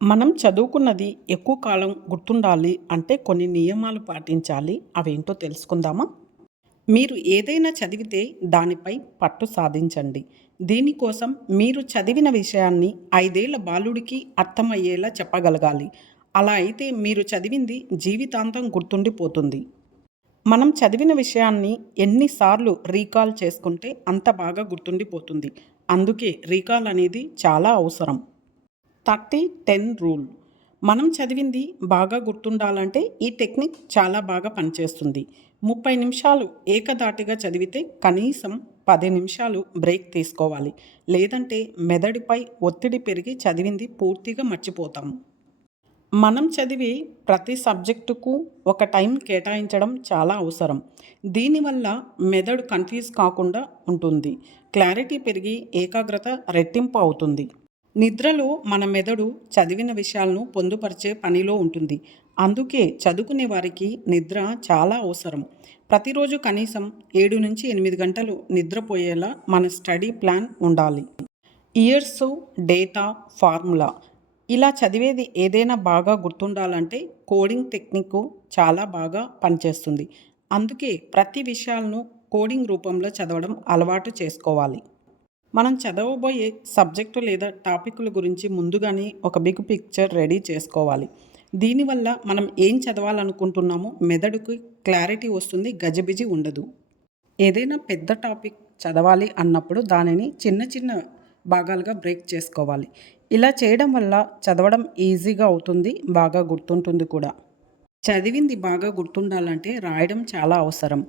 మనం చదువుకున్నది ఎక్కువ కాలం గుర్తుండాలి అంటే కొన్ని నియమాలు పాటించాలి. అవేంటో తెలుసుకుందామా? మీరు ఏదైనా చదివితే దానిపై పట్టు సాధించండి. దీనికోసం మీరు చదివిన విషయాన్ని ఐదేళ్ళ బాలుడికి అర్థమయ్యేలా చెప్పగలగాలి. అలా అయితే మీరు చదివింది జీవితాంతం గుర్తుండిపోతుంది. మనం చదివిన విషయాన్ని ఎన్నిసార్లు రీకాల్ చేసుకుంటే అంత బాగా గుర్తుండిపోతుంది. అందుకే రీకాల్ అనేది చాలా అవసరం. Thirty ten rule. మనం చదివింది బాగా గుర్తుండాలంటే ఈ టెక్నిక్ చాలా బాగా పనిచేస్తుంది. ముప్పై నిమిషాలు ఏకదాటిగా చదివితే కనీసం పది నిమిషాలు బ్రేక్ తీసుకోవాలి. లేదంటే మెదడుపై ఒత్తిడి పెరిగి చదివింది పూర్తిగా మర్చిపోతాం. మనం చదివి ప్రతి సబ్జెక్టుకు ఒక టైం కేటాయించడం చాలా అవసరం. దీనివల్ల మెదడు కన్ఫ్యూజ్ కాకుండా ఉంటుంది. క్లారిటీ పెరిగి ఏకాగ్రత రెట్టింపు అవుతుంది. నిద్రలో మన మెదడు చదివిన విషయాలను పొందుపరిచే పనిలో ఉంటుంది. అందుకే చదువుకునే వారికి నిద్ర చాలా అవసరం. ప్రతిరోజు కనీసం ఏడు నుంచి ఎనిమిది గంటలు నిద్రపోయేలా మన స్టడీ ప్లాన్ ఉండాలి. Years data formula. ఇలా చదివేది ఏదైనా బాగా గుర్తుండాలంటే కోడింగ్ టెక్నిక్ చాలా బాగా పనిచేస్తుంది. అందుకే ప్రతి విషయాలను కోడింగ్ రూపంలో చదవడం అలవాటు చేసుకోవాలి. మనం చదవబోయే సబ్జెక్టు లేదా టాపిక్ల గురించి ముందుగానే ఒక బిగ్ పిక్చర్ రెడీ చేసుకోవాలి. దీనివల్ల మనం ఏం చదవాలనుకుంటున్నామో మెదడుకు క్లారిటీ వస్తుంది గజిబిజి ఉండదు. ఏదైనా పెద్ద టాపిక్ చదవాలి అన్నప్పుడు దానిని చిన్న చిన్న భాగాలుగా బ్రేక్ చేసుకోవాలి. ఇలా చేయడం వల్ల చదవడం ఈజీగా అవుతుంది బాగా గుర్తుంటుంది కూడా. చదివింది బాగా గుర్తుండాలంటే రాయడం చాలా అవసరం.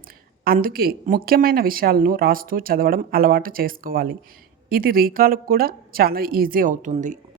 అందుకే ముఖ్యమైన విషయాలను రాస్తూ చదవడం అలవాటు చేసుకోవాలి. ఇది రీకాల్కు కూడా చాలా ఈజీ అవుతుంది.